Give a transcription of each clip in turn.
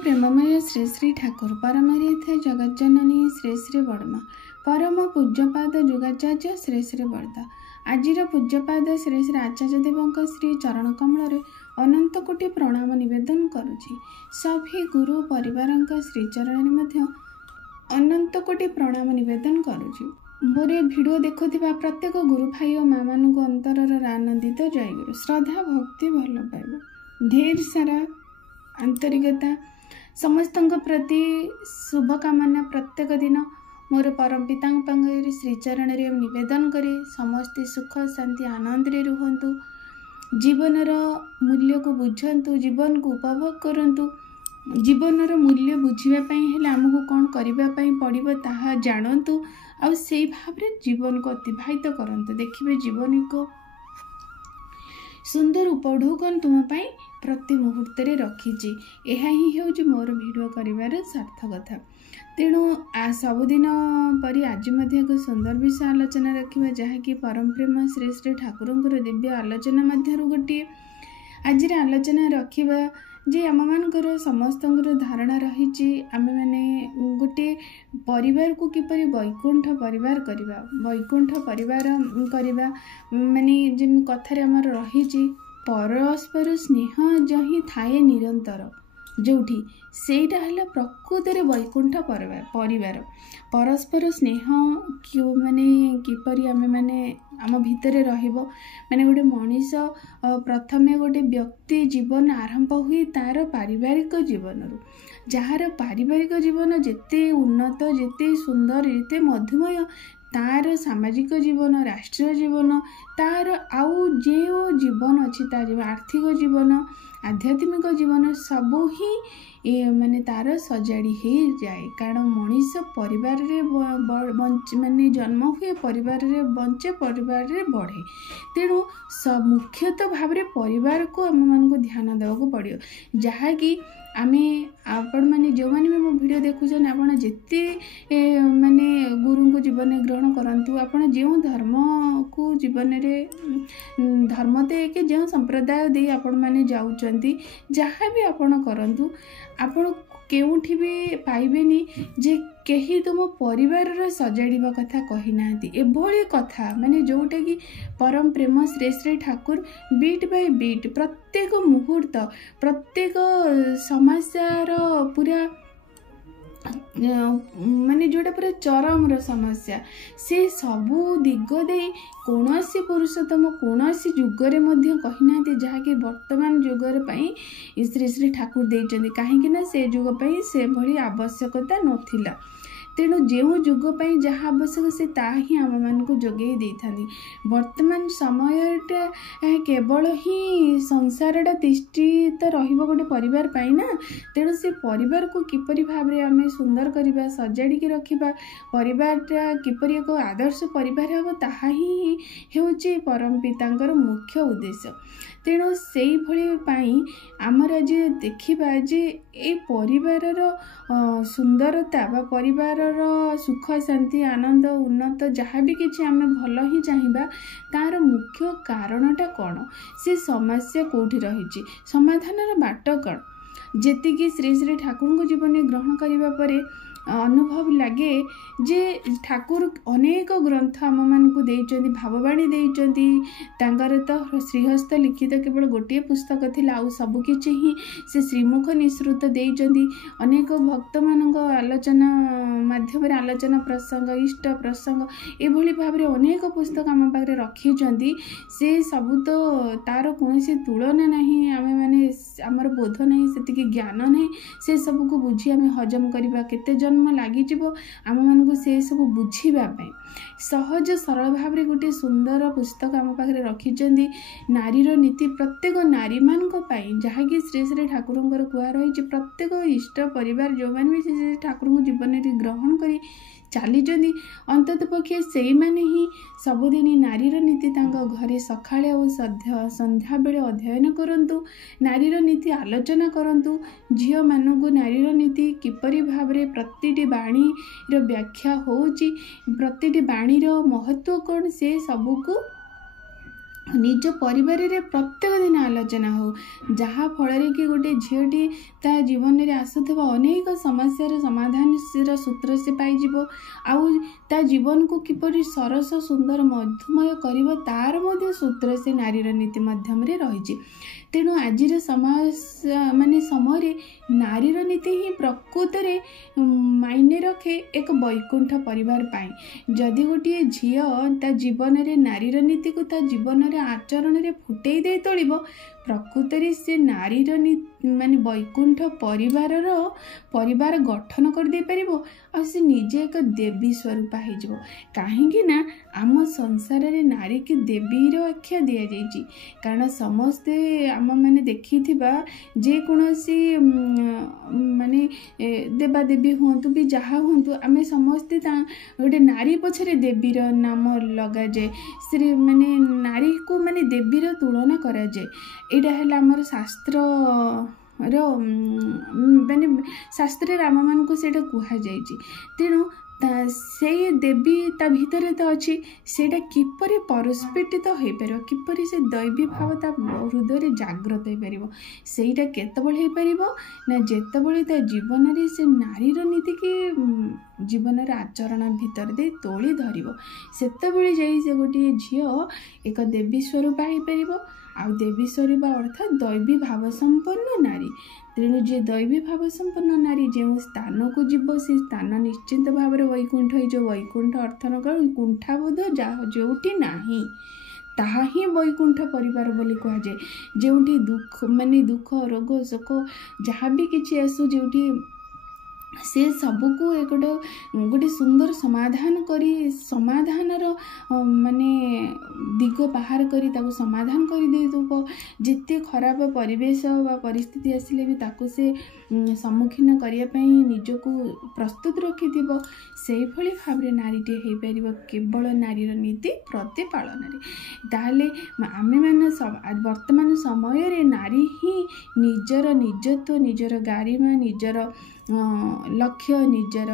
प्रेममय श्री श्री ठाकुर परमरीथे जगज्जननी श्री श्री बड़मा परम पूज्यपाद जुगाचार्य श्री श्री बड़दा आजिर पूज्यपाद श्री श्री आचार्य देवଙ୍କ श्री चरण कमल अनंत कोटि प्रणाम निवेदन करुछि। सभी गुरु परिवार श्रीचरण में अनंत कोटि प्रणाम निवेदन करुछि। मोर भिडियो देखुथिबा प्रत्येक गुरु भाई और माँ मान अंतर आनंदित जय गुरु श्रद्धा भक्ति भल पाइबा ढेर सारा आंतरिकता समस्त प्रति शुभकामना प्रत्येक दिन मोर परम पिता पाखे श्रीचरण निवेदन करे समस्ते सुख शांति आनंद रे रुहंतु जीवनर मूल्य को बुझंतु जीवन को उपभोग करंतु जीवनर मूल्य बुझापी हेले आमको कौन करने पड़ो ताहा जानतु आ से भाव जीवन को अतिबाहित करंतु देखिए जीवन को सुंदर उपढौकन तुम प्रति मुहूर्त रखी यह ही हूँ मोर भिडियो कर सार्थकता। तेणु सबुदिन परी आज एक सुंदर विषय आलोचना रखा जहाँकि परम प्रेम श्री श्री ठाकुर दिव्य आलोचना मध्य गोटे आज आलोचना रखा जे आम मानकर समस्त धारणा रही आम मैंने गोटे परिवार को किपरि वैकुंठ परिवार करवा वैकुंठ परिवार करवा माने जिन कथार आम रही परस्पर स्नेह जही थाए निरंतर जोठी सेटा है प्रकृत वैकुंठ परिवार परस्पर स्नेह क्यों माने किपरि आम माने आम भितर रहिबो माने गोटे मनीष प्रथमे गोटे व्यक्ति जीवन आरंभ हुए तार पारिवारिक जीवन जार पारिवारिक जीवन जेते उन्नत जेते सुंदर जेते मधुमय तार सामाजिक जीवन राष्ट्रीय जीवन तार आउ जो जीवन अच्छी तार आर्थिक जीवन आध्यात्मिक जीवन सबू ही माने तार सजाड़ी हो जाए कारण मनीष परिवार रे माने जन्म हुए परिवार रे बंचे परिवार रे बढ़े तेणु मुख्यतः भाव में परिवार को आम मान को ध्यान देवाक पड़ो जहाँकि आमे आपण माने जो माने मो वीडियो देखुछन आपण जेते माने गुरु को जीवन ग्रहण करंतु आपण जो धर्म को जीवन रे धर्म दे के जो संप्रदाय दे आपण माने जाउचंती जहाँ भी आपण करंतु आपण केउठी भी पाइबेनी जे केही तुम परिवार सजाड़ा कथा कही ना एभली कथा माने जोटा कि परम प्रेम Shri Shri Thakur beat by beat प्रत्येक मुहूर्त प्रत्येक समस्यार पूरा माने जोटा पूरा चरम समस्या से सबू दिग दे कौन पुरुषोत्तम कौन जुगरे कही ना जहाँकि वर्तमान जुगर पई श्री श्री ठाकुर देइचंदी काहेकि ना से जुग पई से भली आवश्यकता नथिला तेणु जो जुग पाई जहाँ आवश्यक से ताही आम मान को जोगे दे था वर्तमान समय केवल ही संसारटा तिष्ठित रहिबो गोटे परिवार पाई ना तेणु से परिवार को किपरि भाव में आम सुंदर करवा सजाड़ी रखा परिवारटा किपरि एक आदर्श परिवार हम ताहा ही हेउची परम पितांकर मुख्य उद्देश्य तेणु से भली आमर आज देखा जे ए परिवार सुंदरता बा परिवार सुख शांति आनंद उन्नत जहाँ भी किसी आम भल ही चाहिए तार मुख्य कारणटा कौन से समस्या कौटी रही समाधान बाट कौन जेतिकी श्री श्री ठाकुर को जीवन ग्रहण करने पर अनुभव लगे जे ठाकुर अनेक ग्रंथ आम मान को देइचंदी भाववाणी देइचंदी तांगर तो श्रीहस्त लिखित केवल गोटे पुस्तक थिला आउ सबु किछि ही से श्रीमुख निसृत देइचंदी अनेक भक्त मान आलोचना माध्यम आलोचना प्रसंग इष्ट प्रसंग एभली भाव में अनेक पुस्तक आम पाखे रखिचंदी से सबु तो तार कौन तुलना नहीं आम माने आमर बोध नहीं सेतिकी ज्ञान नहीं से सबू को बुझी आम हजम करवा केते जन्म लगी आम मान को से सब बुझापी सहज सरल भाव में गोटे सुंदर पुस्तक आम पाखे रखिंट नारीर नीति प्रत्येक नारी मान जहाँकि श्री श्री ठाकुर कह रही प्रत्येक इष्ट परिवार जो मैंने भी श्री ठाकुर को जीवन ग्रहण कर चली अंतत पक्षे से मैंने ही सबुदिन नारीर नीति घरे सकाळे और संध्या बेले अध्ययन करंतु नारीर नीति आलोचना करंतु झील मानू नारीर नीति किपरि भाव में प्रतिटी बाणी व्याख्या होउची प्रतिटी बाणीर महत्व कौन से सबको निज परिवार रे प्रत्येक दिन आलोचना हो जहाँ फल कि गोटे झीटी ता जीवन में आसुवा अनेक समस्यार समाधान सूत्र से पाइज आउ ता जीवन को किपरि सरस सुंदर मधुमय कर तार मध्य सूत्र से नारीर नीति मध्यम रही। तेणु आज माने समय नारीर नीति ही प्रकृत मायने रखे एक वैकुंठ परिवार पाई। जदि गोटे झील ता जीवन में नारीर नीति को ता जीवन में आचरण में फुटई दे तोलिब प्रकृत से नारीर माने वैकुंठ परिवार गठन कर दे परिबो आ से निजे एक देवी स्वरूप हो कहीं ना आम संसार रे नारी की देवी आख्या दि जाइए। कारण समस्ते आम मैंने देखी जे कोनोसी माने देवादेवी हूँ भी जहाँ हूँ आम समस्ते गोटे नारी पछरे देवीर नाम लगा जाए से माने नारी को माने देवीर तुलना करा जाए। एटा है आमर शास्त्र माने शास्त्र आम मान को सेटा कह जाइए। तेणु से देवी ता भीतर तो अच्छी सेटा किपरि परस्फुटित हो पार किपरि से दैवी भाव ता हृदय जागृत हो पार सेटा केतबेले हो पार ना जेतबेले ता जीवन रे से नारीर नीति की जीवन आचरण भीतर दे तोली धरिबो सेतबेले जाई से गोटे झील एक देवी स्वरूप हो पार आउ देवी स्वरूप अर्थात दैवी भाव संपन्न नारी। तेणु जे दैवी भाव संपन्न नारी जो स्थान को जीव से स्थान निश्चिंत भाव वैकुंठ जो वैकुंठ अर्थ न कुंठाबोध जोटी नाही ताहा ही वैकुंठ परिवार बोली कह जाए। जोटी दुख माने दुख रोग शोक जहाँ भी किसी आसू जोटी से सबको एक गोटे सुंदर समाधान माने दिग बाहर करी ताको समाधान कर दे जिते खराब परिवेश व परिस्थिति आसिले भी ताको से सम्मुखीन करने निजको प्रस्तुत रखि से भाव में नारीटे हो पार केवल नारीर नीति प्रतिपालन ताहले आमे माने वर्तमान समय रे नारी ही निजर निजत्व निजर गारिमा निजर लक्ष्य निजर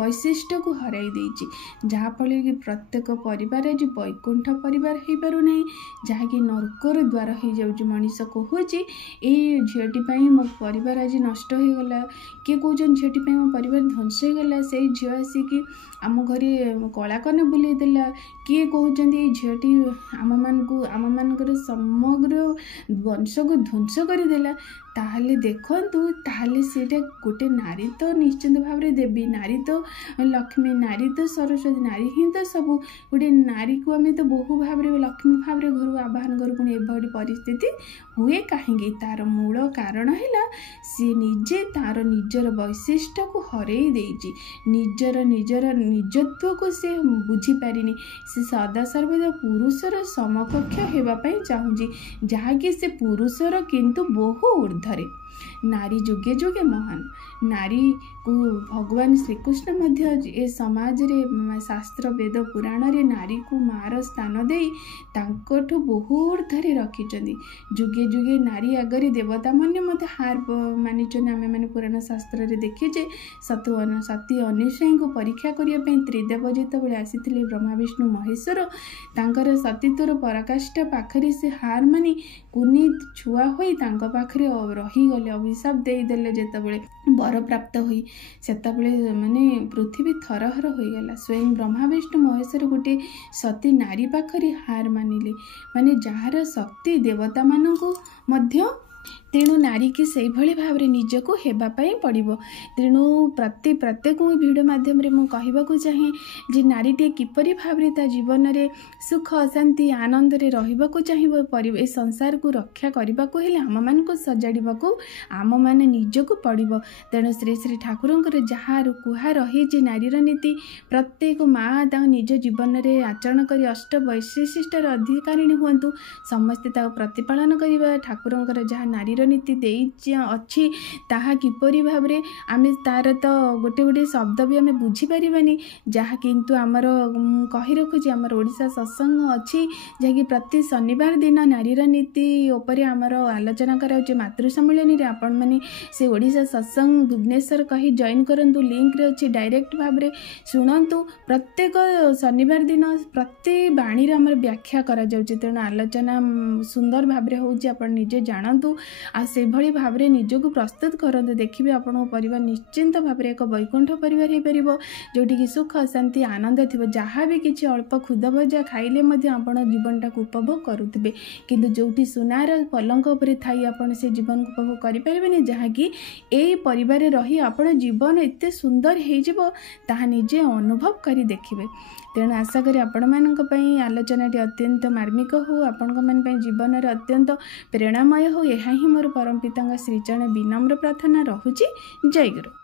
वैशिष्ट्य को हराई देछि जहाँफल कि प्रत्येक परिवार आज वैकुंठ परिवार हो पारना जहाँकि नरकर द्वार हो जाऊँ मनीष कहूँ ये झीटी मो परिवार आज नष्ट हो गला किए कहते झीटी मो परिवार ध्वंस हो गला से झी आसिकी आम घरे कलाकन बुले देला किए कहते ये झीटी आम मानकर समग्र वंश को ध्वंस करदेला ताहले देखंतु ताहले सेटा गोटे नारी तो निश्चित भाव में देवी नारी तो लक्ष्मी नारी तो सरस्वती नारी ही तो सबू गोटे नारी को आम तो बहु भाव में लक्ष्मी भाव में घर आह्वान करूँ पुणी एभली परिस्थिति हुए कहीं तार मूल कारण है सी निजे तार निजर वैशिष्ट्य को हरई देछि निजर निजर निजत्व को से बुझी पारिनी से सदा सर्वदा पुरुषर समकक्ष होगापी चाहूँगी जहाँकि से पुरुषर किंतु बहु ऊर्ध्वरे नारी जुगे जुगे महान नारी को भगवान श्रीकृष्ण मध्य ए समाज रे शास्त्र वेद पुराण रे नारी को मार स्थान दे तांकोठु बहु ऊर्ध्वरे रखिचंदी जुगे जुगे नारी आगरे देवता माने मते हार मानिचंदी आमे माने पुराण शास्त्र रे देखिजे सती अनुसुई को परीक्षा करिया पे त्रिदेव जेतबेले आसीथिले ब्रह्मा विष्णु महेश्वर तांकर सतीत्वर पराकाष्ठा पाखरे से हार मानी कुनी छुआ होई तांको पाखरे रही गले अभिशाप दे देले जेतबेले वर प्राप्त होई सेतबेले माने पृथ्वी थरहर होईगला स्वयं ब्रह्मा विष्णु महेश्वर गोटे सती नारी पाखरे हार मानिले माने जार शक्ति देवता मानकु मध्य तेणु नारी की से भाई भाव में निजको हेबापाई पड़ो। तेणु प्रत्येक भिडियो माध्यम मु कहवाक चाहे जे नारीटे किपरि भाव में ता जीवन में सुख अशांति आनंद रे रहिबाकु चाहिए ए संसार को रक्षा करने को हेले आम मान को सजाड़ाकू आम मैंने निजको पड़ो। तेणु श्री श्री ठाकुर जहाँ कुहा रही नारीर नीति प्रत्येक माँ निज जीवन में आचरण कर अष्ट वैशिष्टर अधिकारिणी हूँ समस्ते प्रतिपालन करवा ठाकुर जहाँ नारीर नीति अच्छी ताहा किपरि भाबरे आमे तार तो गोटे गोटे शब्द भी आमे बुझी परिबानी जहाँ किंतु आमर कही रखुची आमर ओडिशा सत्संग अच्छी जहाँकि प्रति शनिवार दिन नारीर नीति उपरे आमर आलोचना कराउची मातृ सम्मेलन रे आपण माने से ओडिशा सत्संग भुवनेश्वर कही जॉइन करंतु लिंक रे अच्छी डायरेक्ट भाबरे सुनंतु प्रत्येक शनिवार दिन प्रति बाणी रे आमर व्याख्या करा जाउची तेणु आलोचना सुंदर भाबरे होउची आपण निजे जानंतु आ से भली भाबरे निजको प्रस्तुत करंतु देखिबे आपण परिवार निश्चिंत भाबरे एक वैकुंठ परिवार हे परिबो जोटी कि सुख शांति आनंद थिबो जहाँ भी किछि अल्प खुद भजा खाइले मध्ये आपण जीवनटा को उपभोग करूथिबे किंतु जोटी सुनार पलंक उपरे थाई आपण से जीवन को उपभोग करि परिबेनी जहाँ कि एई परिवार रही आपण जीवन एते सुंदर हे जिवो ताहा निजे अनुभव करी देखिबे तेणु आशा करी आपण मानक पई आलोचनाटी अत्यंत मार्मिक हो आपण मन पई जीवन रे अत्यंत प्रेरणामय हो यहा ही मोर परम पितांग श्रीचरण विनम्र प्रार्थना रहुची जय गुरु।